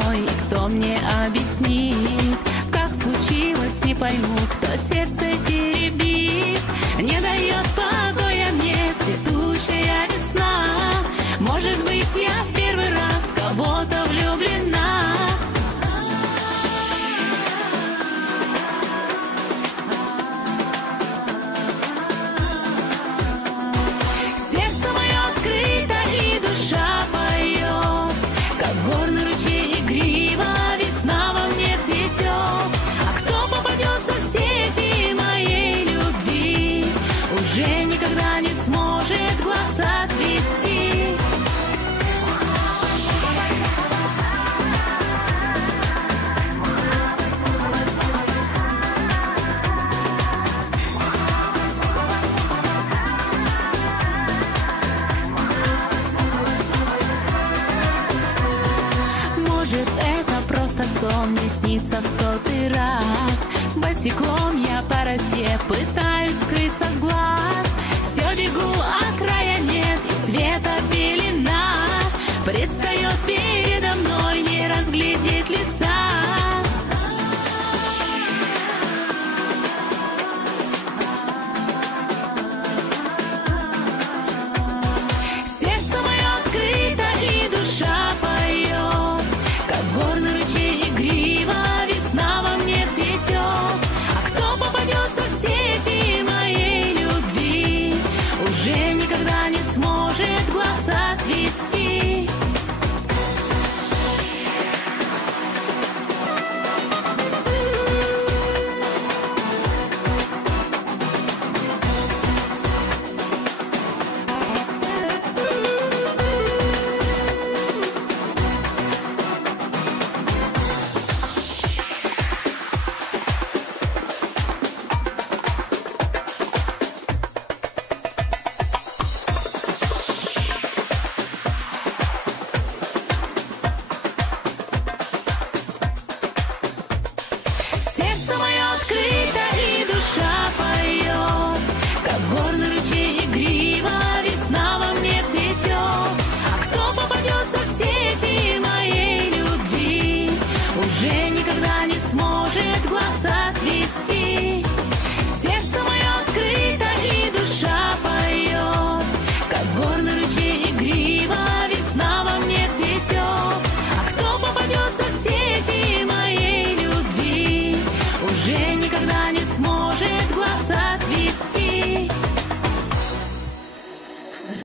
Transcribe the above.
мной, и кто мне объяснит, как случилось, не пойму, кто сердце теребит, не дает покоя мне цветущая весна. Может быть, я в первый раз в кого-то влюблена. Сердце мое открыто и душа поет, как горный ручей игриво весна во мне цветет. А кто попадется в сети моей любви, уже никогда не сможет глаз отвести. Может, это просто сон, мне снится в 100-й раз. Босиком я по росе пытаюсь